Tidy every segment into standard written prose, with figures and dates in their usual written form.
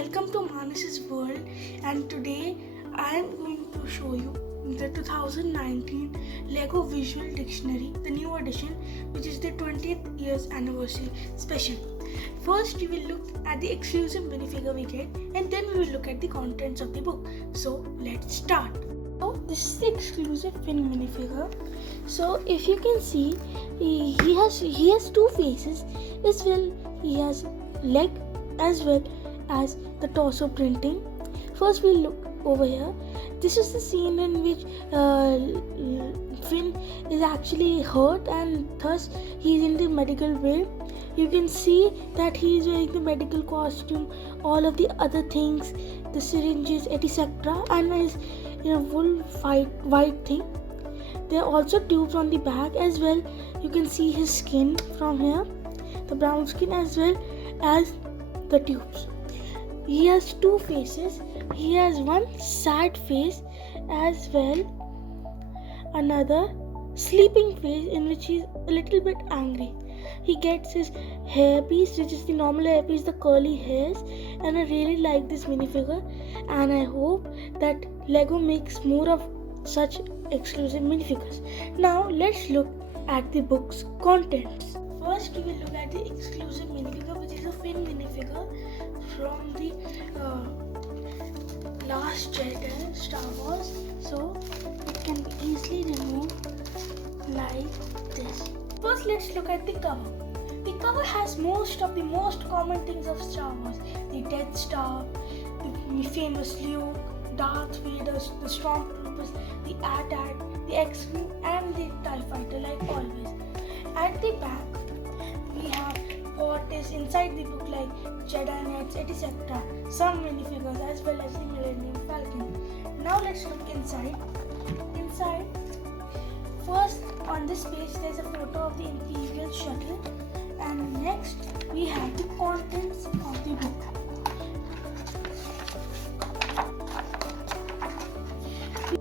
welcome to Manas's World, and today I am going to show you the 2019 Lego Visual Dictionary, the new edition, which is the 20th years anniversary special. First, we will look at the exclusive minifigure we get, and then we will look at the contents of the book. So let's start. So this is the exclusive Finn minifigure. So if you can see, he has two faces as well. He has leg as well as the torso printing. First we'll look over here. This is the scene in which Finn is actually hurt and thus he is in the medical way. You can see that he is wearing the medical costume, all of the other things, the syringes, etc., and is in a full white thing. There are also tubes on the back as well. You can see his skin from here, the brown skin as well as the tubes. He has two faces. He has one sad face as well, another sleeping face in which he is a little bit angry. He gets his hairpiece, which is the normal hairpiece, the curly hairs, and I really like this minifigure, and I hope that Lego makes more of such exclusive minifigures. Now let's look at the book's contents. First, we will look at the exclusive minifigure, which is a Finn minifigure from the Last Jedi Star Wars. So it can be easily removed like this. First, let's look at the cover. The cover has most common things of Star Wars: the Death Star, the famous Luke, Darth Vader, the Stormtroopers, the AT-AT, the X-Wing, and the TIE Fighter, like always. At the back, we have what is inside the book, like Jedi Knights, etc. Some minifigures as well as the Millennium Falcon. Now let's look inside. Inside, first on this page there's a photo of the Imperial shuttle, and next we have the contents of the book.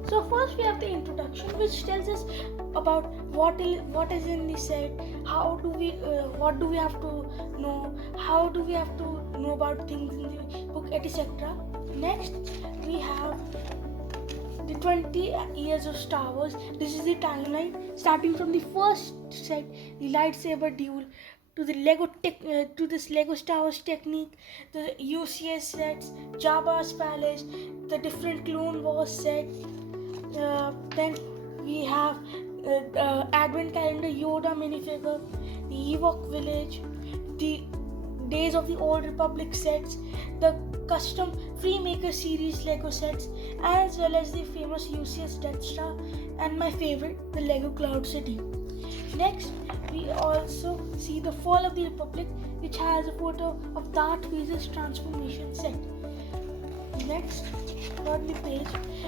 So first we have the introduction, which tells us about what is in the set, what do we have to know, how do we have to know about things in the book, etc. Next we have the 20 years of Star Wars. This is the timeline starting from the first set, the lightsaber duel, to the to this Lego Star Wars technique, the UCS sets, Jabba's palace, the different Clone Wars set. Then we have Advent Calendar Yoda minifigure, the Ewok Village, the Days of the Old Republic sets, the custom Freemaker series Lego sets, as well as the famous UCS Death Star, and my favorite, the Lego Cloud City. Next, we also see the Fall of the Republic, which has a photo of Darth Vader's transformation set. Next, on the page,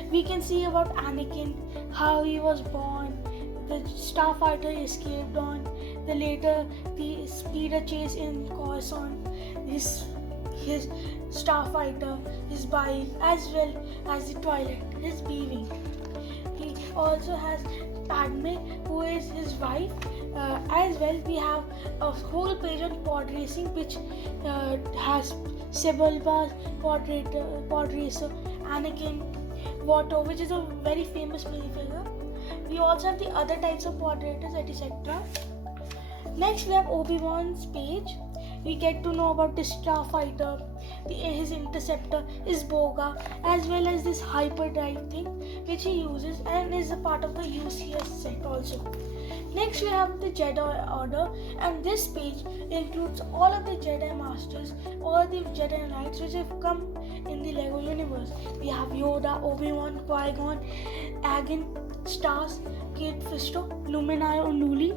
we can see about Anakin, how he was born, the starfighter he escaped on, the speeder chase in Coruscant, his starfighter, his bike, as well as the toilet, his B-wing. He also has Padme, who is his wife. As well, we have a whole page on pod racing, which has Sebulba's pod racer, Anakin, Watto, which is a very famous minifigure. We also have the other types of pod racers, etc. Next, we have Obi-Wan's page. We get to know about the starfighter, his interceptor, his boga, as well as this hyperdrive thing which he uses and is a part of the UCS set also. Next we have the Jedi Order, and this page includes all of the Jedi Masters, all the Jedi Knights which have come in the Lego universe. We have Yoda, Obi-Wan, Qui-Gon, Agen, Stars, Kate Fisto, Luminara Unduli,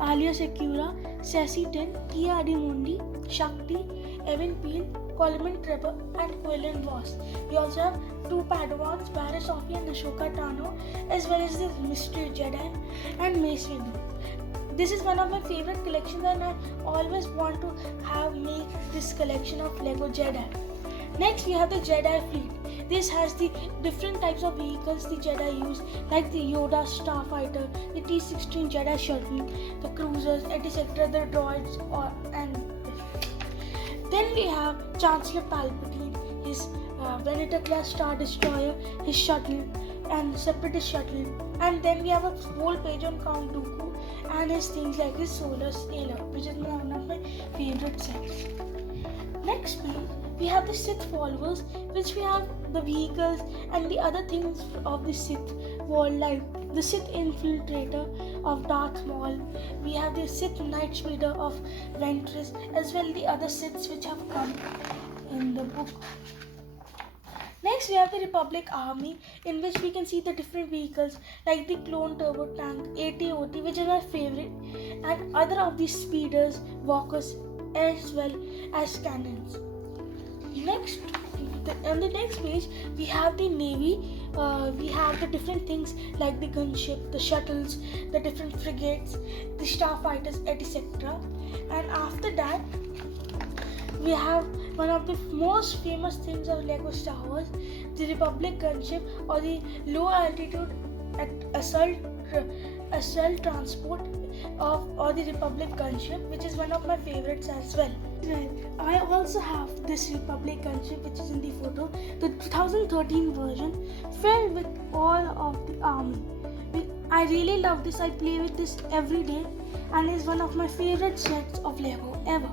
Alia Secura, Sassy Tin, Tia Adimundi, Shakti, Evan Peel, Coleman Trevor, and Quillen Voss. We also have two Padawans, Barriss Offee and Ashoka Tano, as well as the Mystery Jedi and Mace Windu. This is one of my favorite collections, and I always want to make this collection of Lego Jedi. Next, we have the Jedi Fleet. This has the different types of vehicles the Jedi use, like the Yoda Starfighter, the T-16 Jedi Shuttle, the cruisers, etc., the droids, and then we have Chancellor Palpatine, his Venator class Star Destroyer, his shuttle, and the Separatist shuttle. And then we have a whole page on Count Dooku and his things like his Solar Sailor, which is one of my favorite sets. Next page, we have the Sith followers, which we have the vehicles and the other things of the Sith world, like the Sith infiltrator of Darth Maul. We have the Sith Night Speeder of Ventress, as well the other Siths which have come in the book. Next, we have the Republic Army, in which we can see the different vehicles like the Clone Turbo Tank, AT-OT, which is my favorite, and other of these speeders, walkers, as well as cannons. Next, on the next page, we have the Navy. We have the different things like the gunship, the shuttles, the different frigates, the starfighters, etc. And after that, we have one of the most famous things of Lego Star Wars, the Republic gunship, or the low altitude assault transport or the Republic gunship, which is one of my favorites as well. I also have this Republic gunship, which is in the photo, the 2013 version, filled with all of the army. I really love this. I play with this every day, and is one of my favorite sets of Lego ever.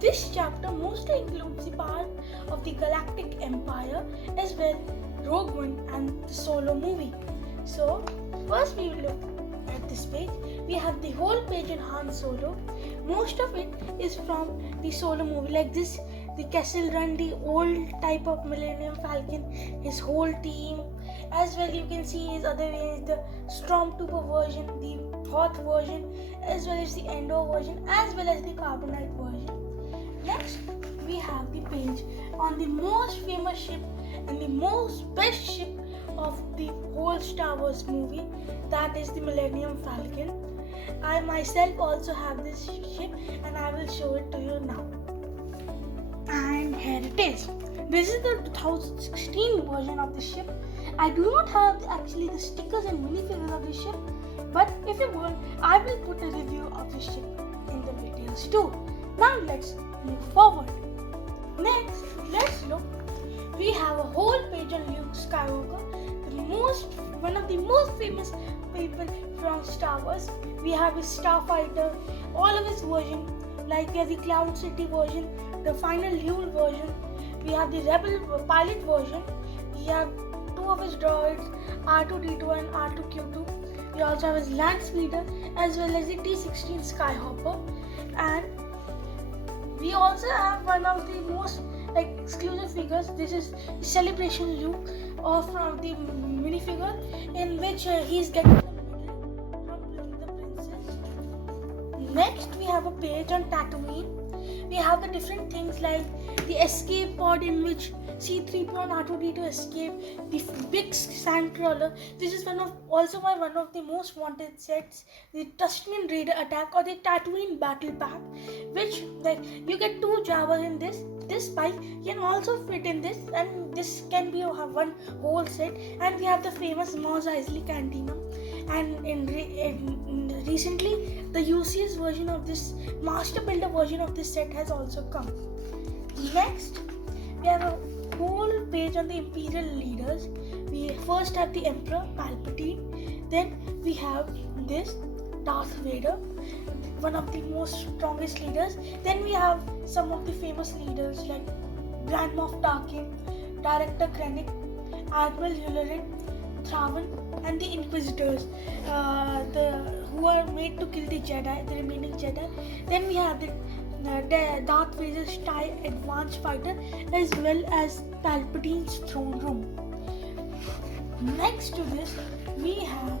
This chapter mostly includes the part of the Galactic Empire, as well Rogue One and the Solo movie. So first we will look at this page. We have the whole page on Han Solo. Most of it is from the Solo movie, like this, the Kessel Run, the old type of Millennium Falcon, his whole team. As well, you can see his other ways, the Stormtrooper version, the Hoth version, as well as the Endor version, as well as the Carbonite version. Next, we have the page on the most famous ship and the most best ship of the whole Star Wars movie, that is the Millennium Falcon. I myself also have this ship, and I will show it to you now. And here it is. This is the 2016 version of the ship. I do not have actually the stickers and minifigures of the ship, but if you want, I will put a review of the ship in the videos too. Now let's move forward. Next, let's look. We have a whole page on Luke Skywalker, one of the most famous people from Star Wars. We have his Starfighter, all of his version, like we have the Cloud City version, the Final Duel version. We have the Rebel Pilot version. We have two of his droids, R2-D2 and R2-Q2. We also have his Land Speeder, as well as the T-16 Skyhopper. And we also have one of the most exclusive figures. This is the Celebration Luke, or from the minifigure, in which he's getting the medal from the princess. Next, we have a page on Tatooine. We have the different things like the escape pod, in which C-3PO and R2-D2 escape, the big sand crawler. This is one of the most wanted sets, the Tusken Raider attack, or the Tatooine battle pack, which you get 2 Jawas in this. This bike can also fit in this, and this can be one whole set. And we have the famous Mos Eisley Cantina, and recently the UCS version of this Master Builder version of this set has also come. Next, we have a whole page on the Imperial leaders. We first have the Emperor Palpatine, then we have this Darth Vader, one of the most strongest leaders. Then we have some of the famous leaders like Grand Moff Tarkin, Director Krennic, Admiral Yularen, Thrawn, and the Inquisitors, who are made to kill the Jedi, the remaining Jedi. Then we have the Darth Vader's TIE Advanced Fighter, as well as Palpatine's throne room. Next to this, we have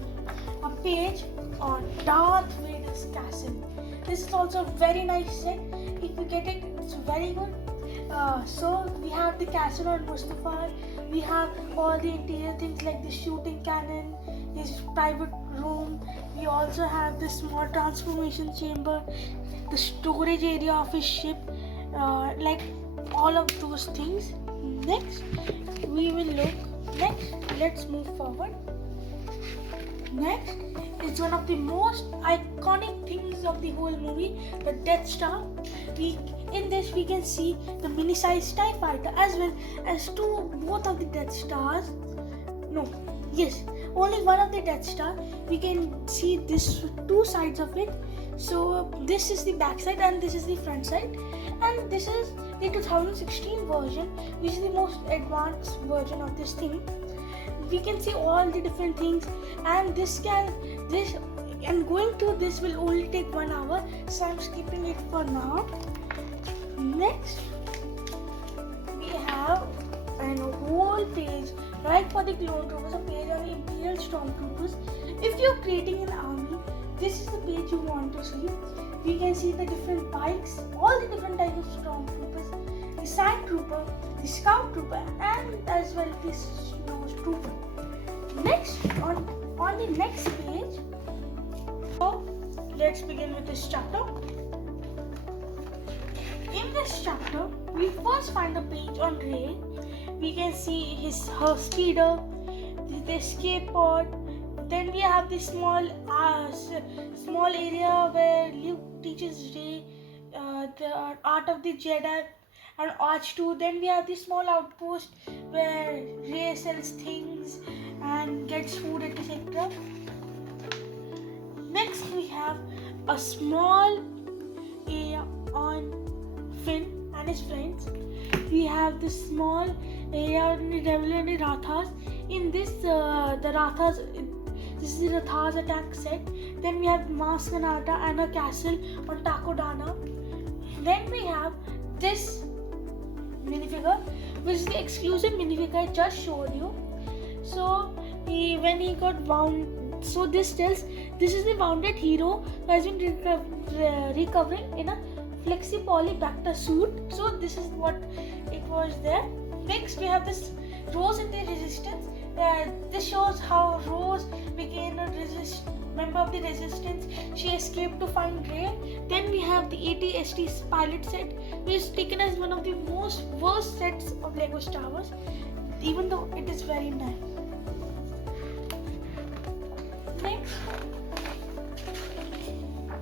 a page on Darth Vader's castle. This is also a very nice set. If you get it, it's very good. So we have the castle on Mustafar. We have all the interior things like the shooting cannon, his private room. We also have the small transformation chamber, the storage area of his ship, like all of those things. Next, we will look. Next, let's move forward. Next is one of the most iconic things pieces of the whole movie, the Death Star. In this we can see the mini-sized TIE fighter as well as both of the Death Stars. No, yes, only one of the Death Star. We can see this two sides of it. So this is the back side and this is the front side, and this is the 2016 version, which is the most advanced version of this thing. We can see all the different things, and and going to this will only take 1 hour, so I'm skipping it for now. Next we have a whole page right for the clone troopers, a page on the Imperial Stormtroopers. If you're creating an army, this is the page you want to see. We can see the different bikes, all the different types of Stormtroopers, the Sand Trooper, the Scout Trooper, and as well the Snow Trooper. Next, on the next page, so let's begin with this chapter. In this chapter, we first find a page on Rey. We can see her speeder, the escape pod. Then we have this small area where Luke teaches Rey the art of the Jedi and Arch 2. Then we have this small outpost where Rey sells things and gets food, etc. Next we have a small area on Finn and his friends. We have this small area on the Revolutionary Rathas. In this, the Rathas, this is the Rathas attack set. Then we have Maz Kanata and a castle on Takodana. Then we have this minifigure, which is the exclusive minifigure I just showed you. So when he got wound, so this is the wounded hero who has been recovering in a flexi poly Bacta suit. So this is what it was there. Next we have this Rose in the Resistance. This shows how Rose became a member of the Resistance. She escaped to find Rey. Then we have the AT-ST pilot set, which is taken as one of the most worst sets of Lego Star Wars, even though it is very nice.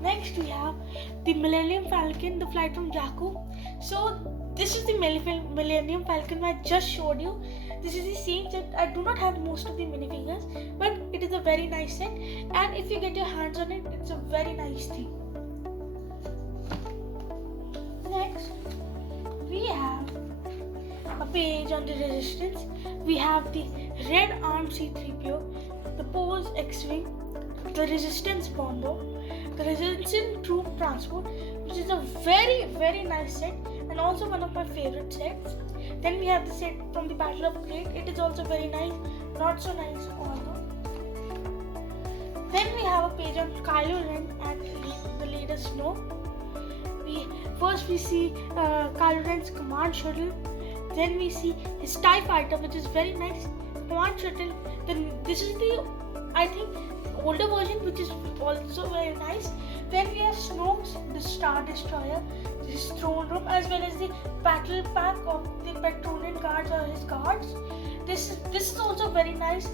Next we have the Millennium Falcon, the flight from Jakku. So this is the Millennium Falcon I just showed you. This is the same set. I do not have most of the minifigures, but it is a very nice set, and if you get your hands on it, it's a very nice thing. Next, we have a page on the Resistance. We have the Red Armed C-3PO, the Pose X-Wing, the Resistance Bomber, the Resistance Troop Transport, which is a very, very nice set and also one of my favorite sets. Then we have the set from the Battle of Crate. It is also very nice, not so nice although. Then we have a page on Kylo Ren and the latest Snow. We see Kylo Ren's command shuttle. Then we see his TIE fighter, which is very nice. Command shuttle. Then this is the, I think, older version, which is also very nice. Then we have Snoke's, the Star Destroyer, his throne room, as well as the battle pack of the Petronian guards or his guards. This is also very nice.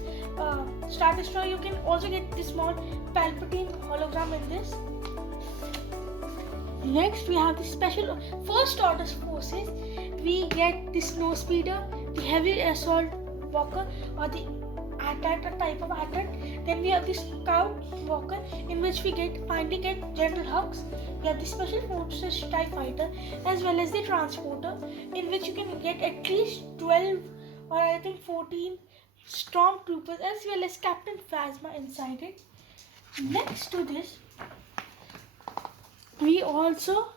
Star Destroyer. You can also get the small Palpatine hologram in this. Next, we have the special First Order forces. We get the Snow Speeder, the Heavy Assault Walker, or the AT-AT, a type of AT-AT. Then we have the Scout Walker, in which we finally get General Hux. We have the Special Forces TIE Fighter, as well as the Transporter, in which you can get at least 12 or I think 14 Stormtroopers, as well as Captain Phasma inside it. Next to this, we also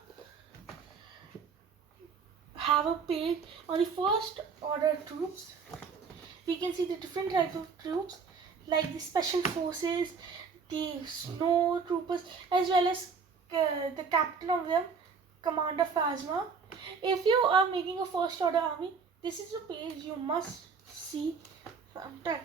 have a page on the First Order troops. We can see the different types of troops, like the Special Forces, the Snow Troopers, as well as the captain of them, Commander Phasma. If you are making a First Order army, this is a page you must see sometime.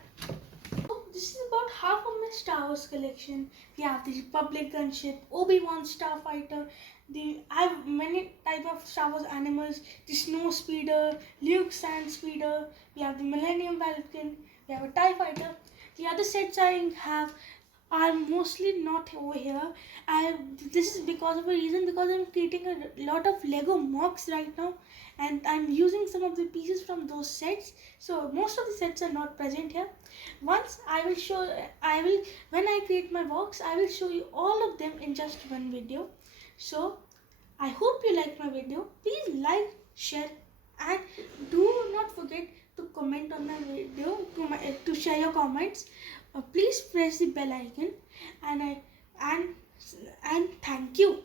So this is about half of my Star Wars collection. We have the Republic gunship, Obi-Wan Starfighter. I have many type of Star Wars animals. The Snow Speeder, Luke Sand Speeder. We have the Millennium Falcon. We have a TIE Fighter. The other sets I have are mostly not over here. This is because of a reason, because I'm creating a lot of Lego mocks right now, and I'm using some of the pieces from those sets. So most of the sets are not present here. Once I will show, I will when I create my box, I will show you all of them in just one video. So I hope you like my video. Please like, share, and do not forget to comment on my video, to share your comments. Please press the bell icon, and and thank you.